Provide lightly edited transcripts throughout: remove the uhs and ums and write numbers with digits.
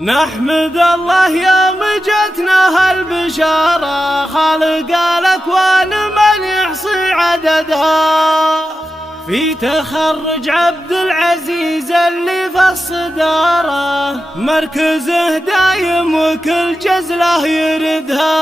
نحمد الله يوم جتنا هالبشارة، خالق الأكوان من يحصي عددها. في تخرج عبد العزيز اللي في الصدارة، مركزه دايم وكل جزله يردها.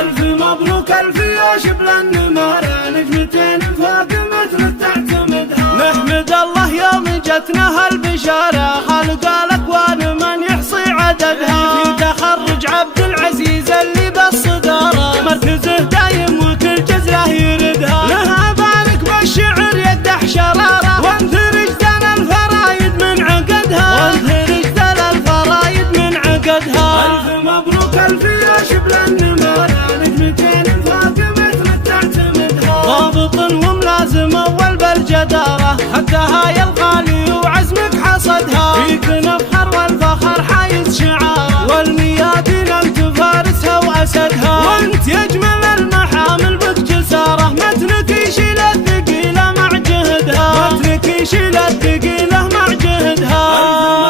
ألف مبروك ألف يا شبل النمارة، نجمتين فوق مثل تعتمدها. نحمد الله يوم جتنا هالبشارة، خالق الأكوان من يحصي عددها. في تخرج عبد العزيز اللي بالصدارة، مركزه دايم وكل جزله يردها. لها بالك بالشعر يدح شرارة، وانثرج ذل الفرايد من عقدها. وانثرج ذل الفرايد من عقدها. ألف مبروك ألف يا شبل النمارة، نجمتين فوق مثل تعتمدها. ضابط وملازم أول بالجدارة، خدها يا الغالي وعزمك حصدها. فيك نفخر والفخر حايز شعاره، والميادين انت فارسها واسدها. وانت يا اجمل المحامل بك جساره، متنك يشيل الثقيله مع جهدها. متنك يشيل الثقيله مع جهدها.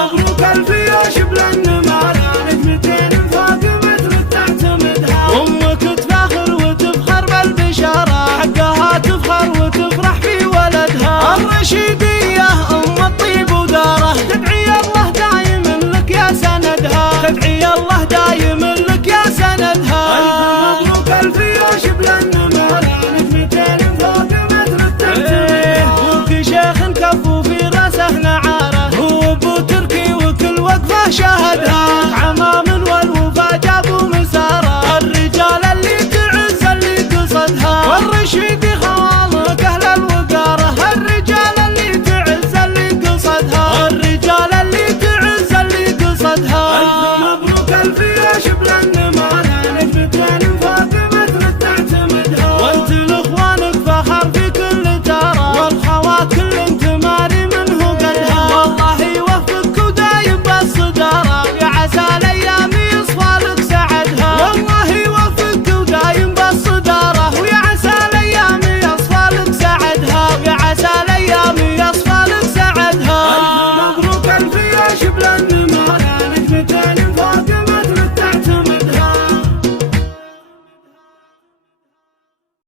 الف مبروك الف يا شبل النمارة، نجمتين فوق مثل تعتمدها. امك تفاخر وتفخر بالبشاره، حقها تفخر وتفرح في ولدها. الرشيديه ام الطيب وداره، تدعي الله دايم لك يا سندها. تدعي الله دايم لك يا سندها. ألف مبروك ألف يا شبل النمارة، نجمتين فوق مثل تعتمدها. أبوك شيخ كفو في راسه نعارة، هو أبو تركي وكل وقفة شاهدها.